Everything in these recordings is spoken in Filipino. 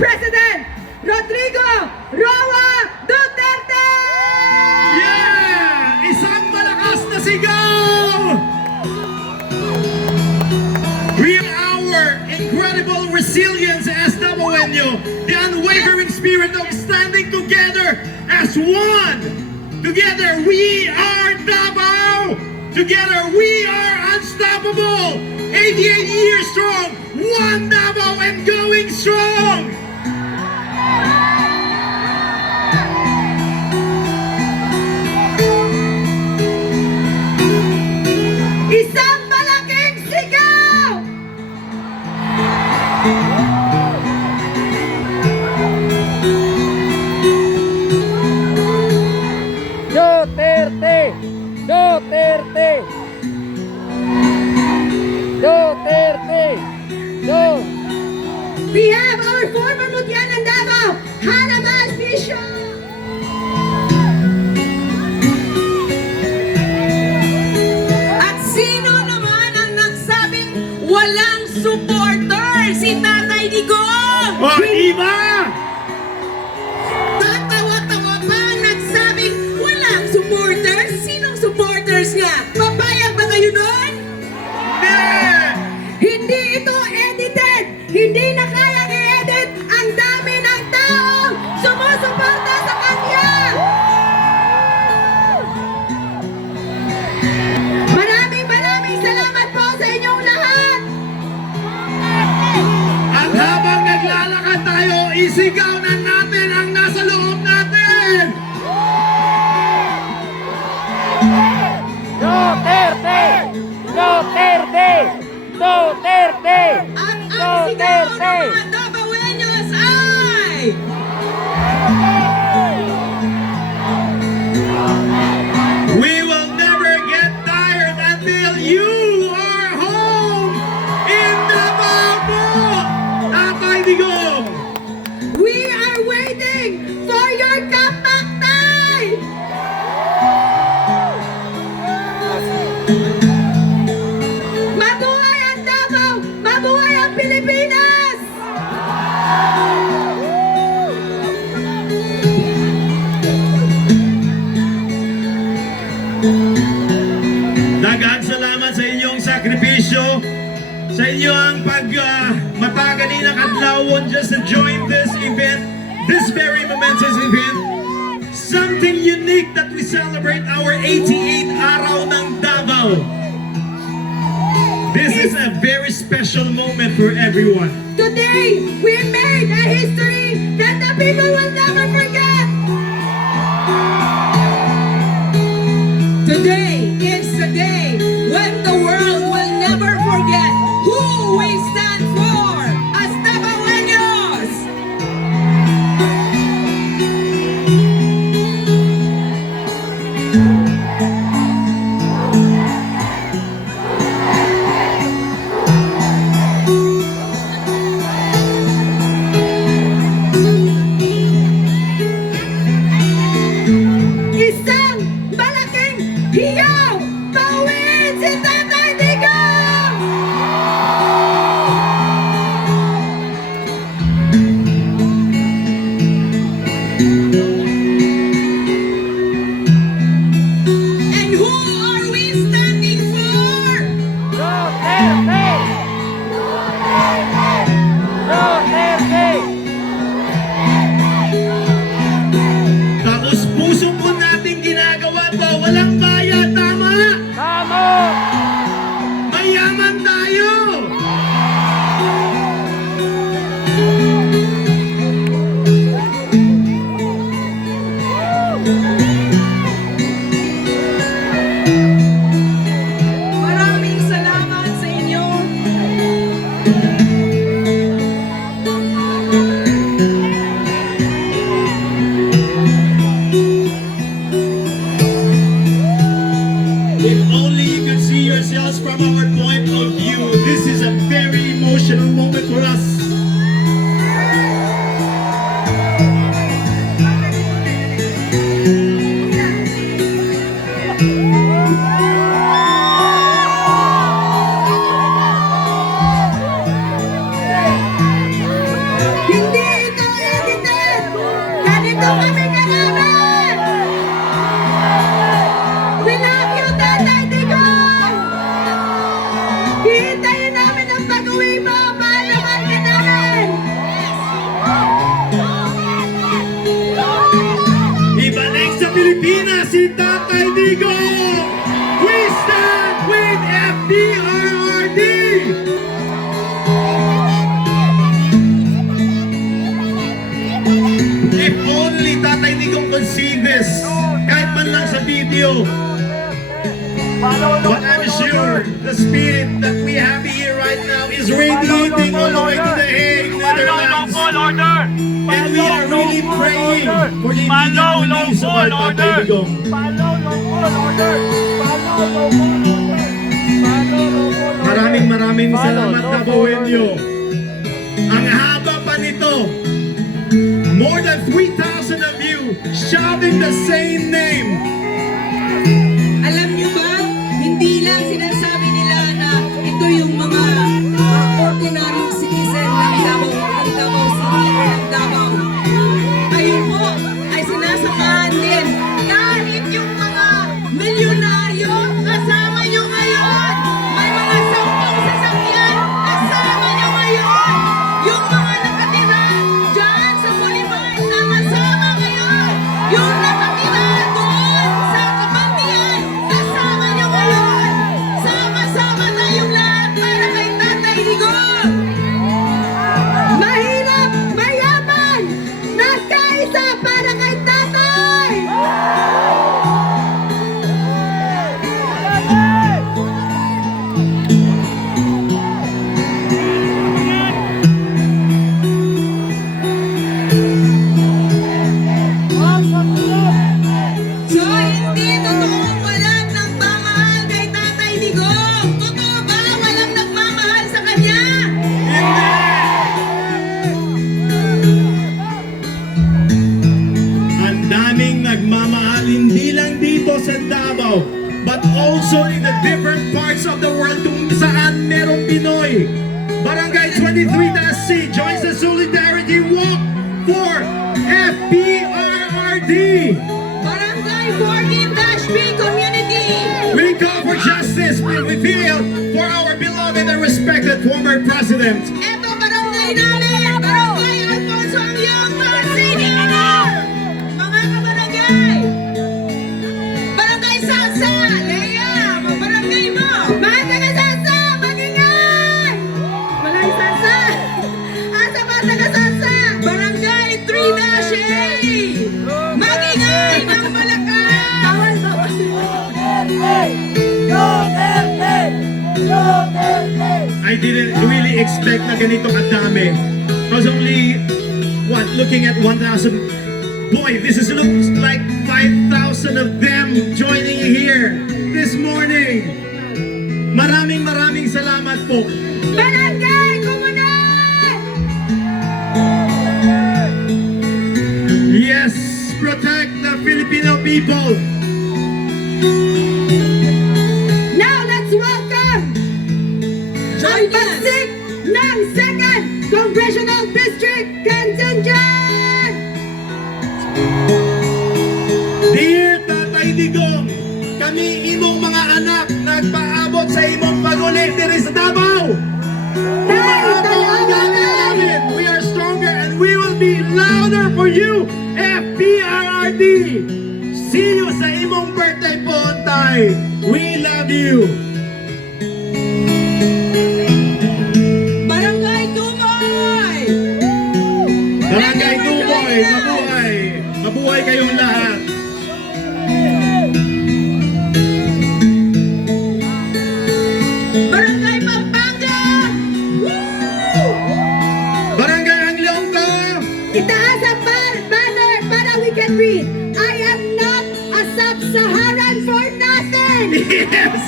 President Rodrigo Roa Duterte! Yeah! Isang malakas na sigaw! We are our incredible resilience as Davaoenyo, the unwavering spirit of standing together as one. Together we are Davao! Together we are unstoppable! 88 years strong, one Davao and going strong! Isang malaking sigaw! Duterte! Duterte! Duterte! We have our former Mutyan ng Davao, Hannibal Bishop! At sino naman ang nagsabing walang supporter? Si Tatay Digong! O, iba! Tatawa-tawa pa ang nagsabing walang supporters? Sinong supporters niya? Papayag ba kayo doon? Hindi ito edited! Hindi na kaya i-edit ang dami ng taong sumusuporta sa kanya! Maraming salamat po sa inyong lahat! At habang naglalakad tayo, isigaw na natin ang nasa loob natin! Duterte! Duterte! Duterte! Ang sigaw ng Duterte! mga Davaoenyos ay... We will never get tired until you are home in Davao po! Tatay Digong! We are waiting for your comeback time! Mabuhay ang Davao! Mabuhay ang Pilipinas! Daghang salamat sa inyong sakripisyo, sa inyong matagalinang adlawon just to join this event, this very momentous event. Something unique that we celebrate our 88th araw ng Davao. This is a very special moment for everyone. Today, we made a history that the people will never forget! Today is the day when the world will never forget who we stand for as Davaoenyos! If only Tatay Digong could see this, kahit man lang sa video. But I'm sure the spirit that we have here right now is radiating all the way to the Hague, Netherlands. And we are really praying for the immediate release of our Tatay Digong. Maraming salamat na Buenyo. Ang haba pa nito. More than 3,000 of you shouting the same name. Alam niyo ba, hindi lang sinasabi nila na ito yung mga ordinary citizen ng Davao City o ng Davao. Ayun po ay sinasamahan din kahit yung mga milyonaryo kasama nyo ngayon. May mga 10 sasakyan kasama nyo ngayon. Yung mga nakatira dyan sa Bolivar sama-sama ngayon. Yung nakatira doon sa Kapantian kasama nyo ngayon. Sama-sama tayong lahat para kay Tatay Digong. Mahirap, mayaman, nagkaisa para kay tatay! So, hindi totoong walang nagmamahal kay Tatay Digong. Totoo ba walang nagmamahal sa kanya? Ang daming nagmamahal hindi lang dito sa Davao, but also in the different parts of the world kung saan merong Pinoy. Barangay 23-C joins the Solidarity Walk for FPRRD. Barangay 14-B Community. We call for justice we feel for our beloved and respected former president. Ito barangay namin. Barangay Alfonso Angyong Marsini. Mga kabarangay. Barangay Salsa. Leia, mga barangay mo. Mga taga-sasa, mag-ingay! Wala yung sasa! Asa ba taga-sasa? Barangay 3-A. Magingay ng Malacan. Bawal ba? I didn't really expect na ganito kadami. I was only, looking at 1,000. Boy, looks like 5,000 of them joining here this morning. Maraming salamat po. Barangay Komunal! Yes, protect the Filipino people. Now let's welcome Join ang pagsik ng 2nd Congressional District Contingent! Dear Tatay Digong, kami imong mga anak nagpaabot sa imong pagulit diri sa Davao. Umaabot ang galing namin. We are stronger and we will be louder for you, FPRRD. See you sa imong birthday po, Tay. We love you. Barangay Tumoy. Barangay Tumoy, mabuhay. Mabuhay kayong lahat. Barangay Pampanga. Woo! Barangay Anglongko. Itaas ang banner para we can read, I am not a sub-Saharan for nothing! Yes.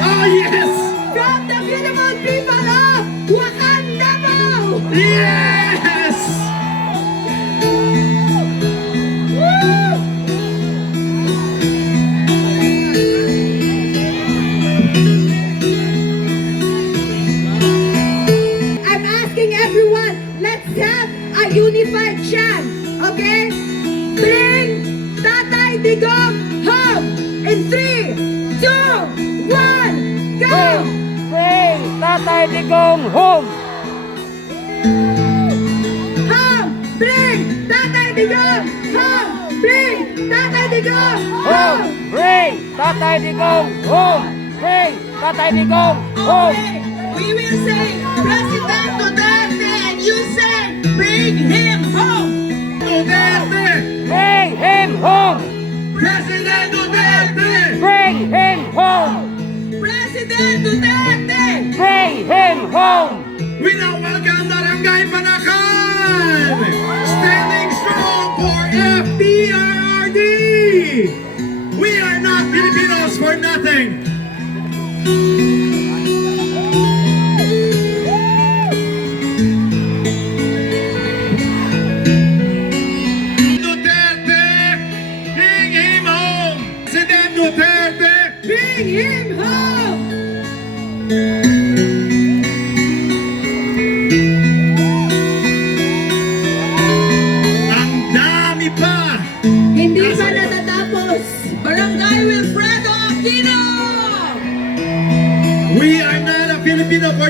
Oh, yes. From the beautiful people of Wakanda! Yes. I'm asking everyone, let's have a unified chant, okay? Bring Tatay Digong home in 3, 2, 1, go! Bring Tatay Digong home! Home! Bring Tatay Digong home! Bring Tatay Digong Home! home! Bring Tatay Digong home! Bring Tatay Digong home! Okay, we will say President Duterte and you say bring him home. Duterte.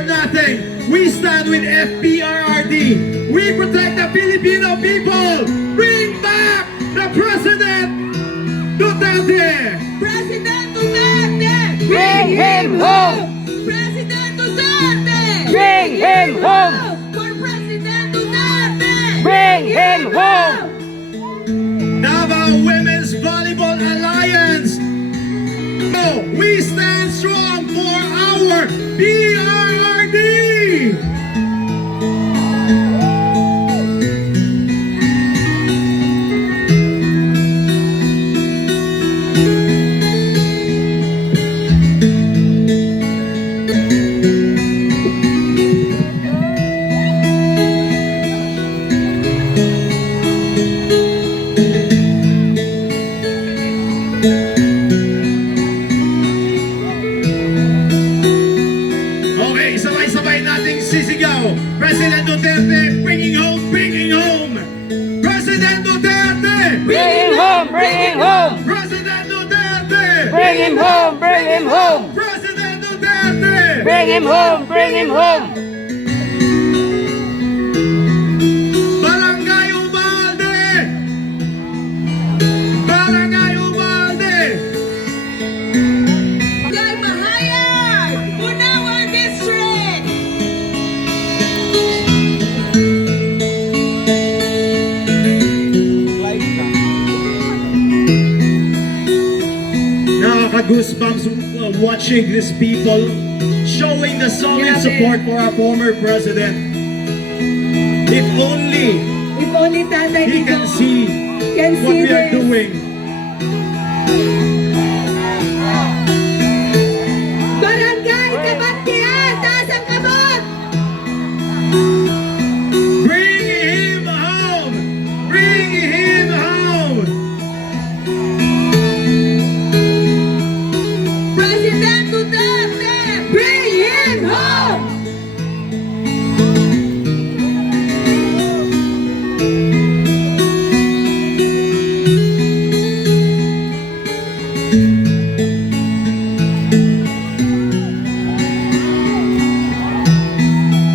for nothing. We stand with FPRRD. We protect the Filipino people. Bring back the President Duterte. President Duterte! Bring him home! President Duterte! Bring him home! For President Duterte! Bring him home! Davao Women's Volleyball Alliance. So we stand strong for our PRRD. Okay, sabay-sabay nating sisigaw. President Duterte, bringing home, bringing home. President Duterte, Bring him home! Bring him home! President Duterte, Bring him home! Bring him home! President Duterte. Bring him home! Bring him home! Barangay Ubalde. Barangay Ubalde. Barangay Mahayag! Unawan District! Nakaka-goosebumps watching these people showing the solid Grabe. support for our former president. If only If only Tatay he can Digong see can what see we are this. doing. Barangay Kabantian! Taas ang kamot! Bring him home! Bring him home! President Duterte! Bring him home!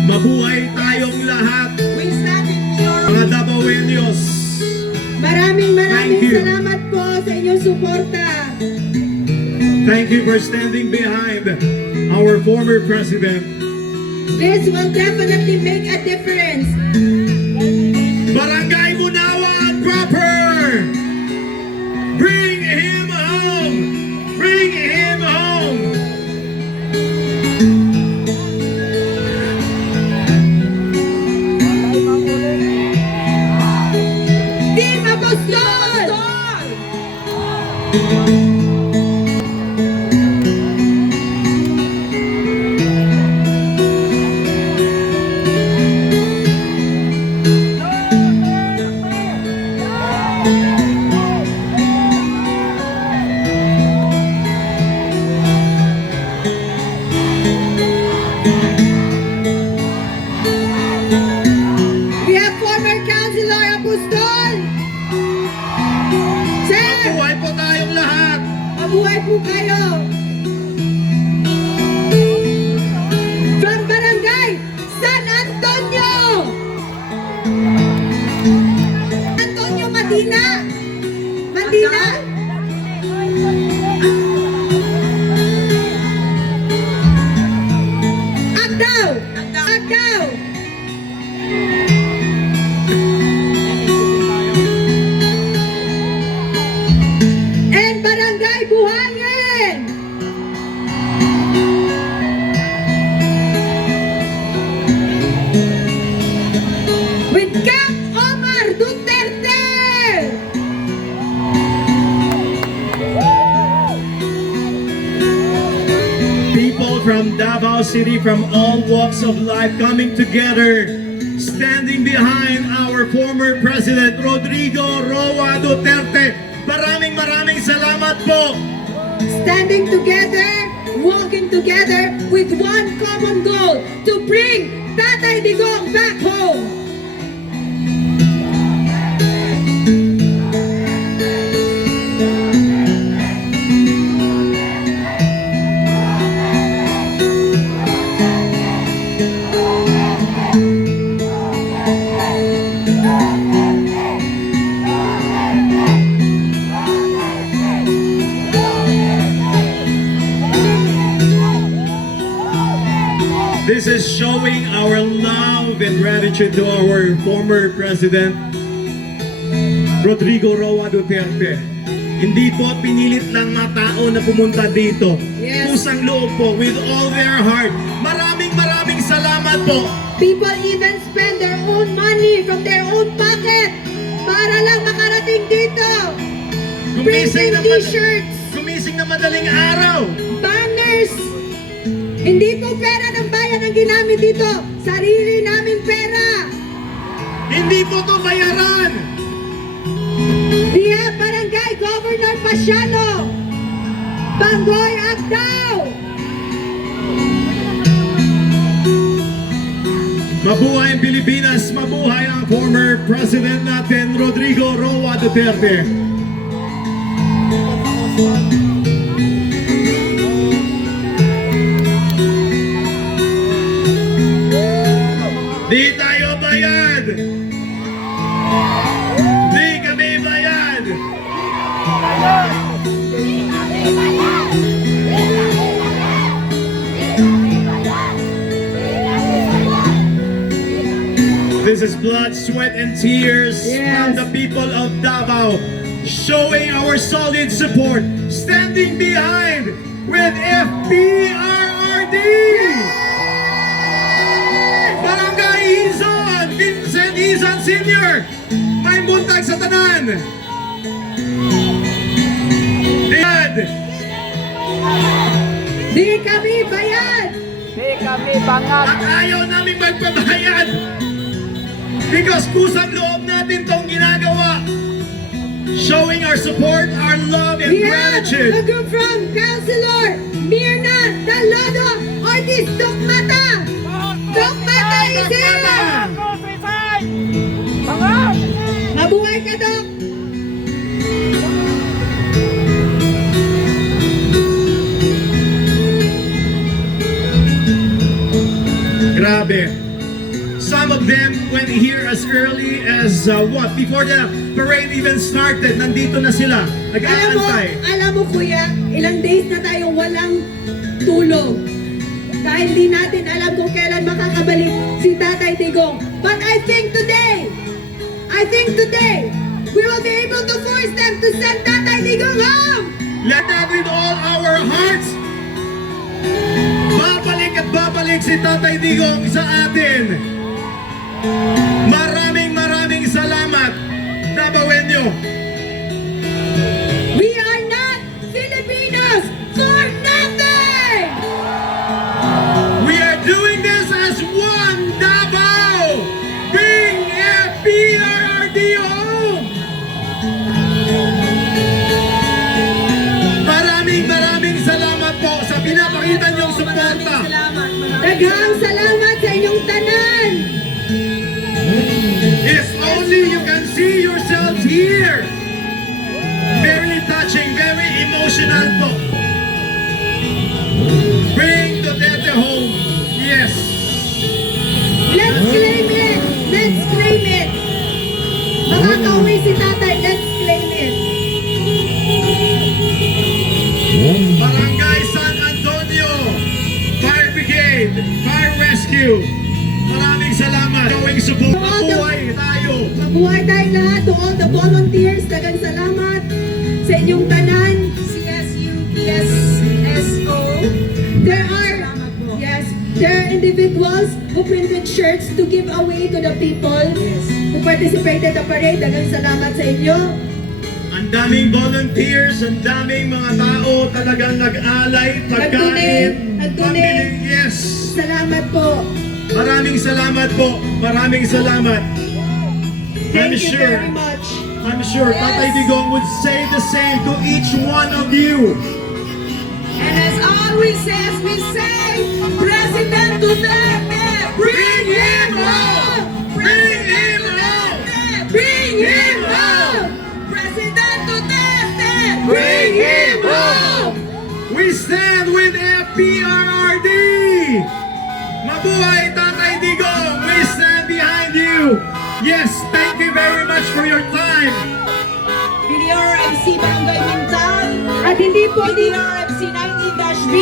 Mabuhay tayong lahat, We stand in your... mga Davaoenos. Maraming Thank you. salamat po sa inyong suporta. Thank you for standing behind our former president. This will definitely make a difference. Barangay Munawan proper! Bring him home! Bring him home! Team Apostol! We have former Councilor Apostol. Sir, Mabuhay po tayong lahat! mabuhay po kayo. From Barangay San Antonio. Antonio Madina. Madina. Agdao. Agdao. And Barangay Buhangin. With Cap Omar Duterte. People from Davao City, from all walks of life, coming together, standing behind our former President Rodrigo Roa Duterte. Maraming salamat po! Standing together, walking together with one common goal to bring Tatay Digong back home. mention to our former President, Rodrigo Roa Duterte. Hindi po pinilit lang mga tao na pumunta dito. Yes. Pusang loob po, with all their heart. Maraming salamat po. People even spend their own money from their own pocket para lang makarating dito. Printing t-shirts, Gumising na madaling araw. banners. Hindi po pera ng bayan ang ginamit dito. Sarili naming pera. Hindi po to bayaran. We have Barangay Governor Pasiano, Bangoy Agdao. Mabuhay ang Pilipinas, mabuhay ang former President natin, Rodrigo Roa Duterte. Di tayo bayad! Di kami bayad! This is blood, sweat, and tears Yes. from the people of Davao, showing our solid support, standing behind with FPRRD! Barangay Izon, Vincent Izon Sr., may buntag sa tanan! Dad! Di kami bayad. Di kami bangag. At ayaw namin magpabayad! Because kusang loob natin tong ginagawa. Showing our support, our love, and We have a gratitude. group from Councilor Mirna Dalado Ortiz Dokmata. Dokmata is here. Bangag! Mabuhay ka, Dok. Grabe. Some of them went here as early as before the parade even started. Nandito na sila. Nag-aantay. Alam mo kuya, ilang days na tayo walang tulog. Dahil di natin alam kung kailan makakabalik si Tatay Digong. But I think today, we will be able to force them to send Tatay Digong home. Let that with all our hearts. Babalik at babalik si Tatay Digong sa atin. Maraming salamat, Davaoenyo. We are not Filipinos for nothing. We are doing this as one Davao. Bring FPRRD home. Maraming salamat po sa pinapakita niyong suporta. Daghang salamat sa inyong tanan. If only you can see yourselves here. Very touching, very emotional po. Bring Duterte home. Yes. Let's claim it. Let's claim it. Makakauwi si Tatay. Let's claim it. Barangay San Antonio, Fire Brigade, Fire Rescue. Maraming salamat. Showing support. Mabuhay tayo. Mabuhay tayong lahat. To all the volunteers, daghang salamat sa inyong tanan. CSU, PSSO. There are, yes, there are individuals who printed shirts to give away to the people who participated in the parade. Daghang salamat sa inyo. Ang daming volunteers, ang daming mga tao talagang nag-alay, pagkain, Nag-donate. pambiling. Yes. Salamat po. Maraming salamat po. Maraming salamat. Thank you very much. I'm sure Tatay Digong would say the same to each one of you. And as always says, we say, President Duterte, bring him home! Bring him home! Bring him home! President Duterte, Bring him home! We stand with FPRRD! Mabuhay Tatay Digong! We stand behind you! Yes, thank you very much for your time! PDR MC Barangay Mintal, At hindi po di... PDR MC 19-B,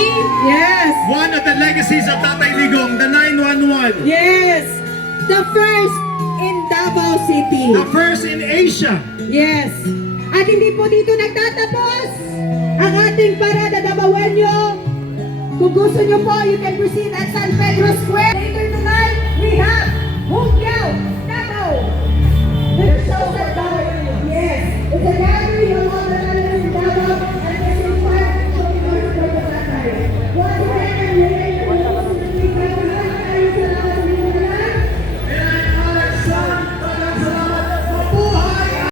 Yes! One of the legacies of Tatay Digong, the 911. Yes! the first in Davao City. The first in Asia. Yes. At hindi po dito nagtatapos ang ating Parada Davaoenyo. Kung gusto nyo po, you can proceed at San Pedro Square. Later tonight, we have Hungya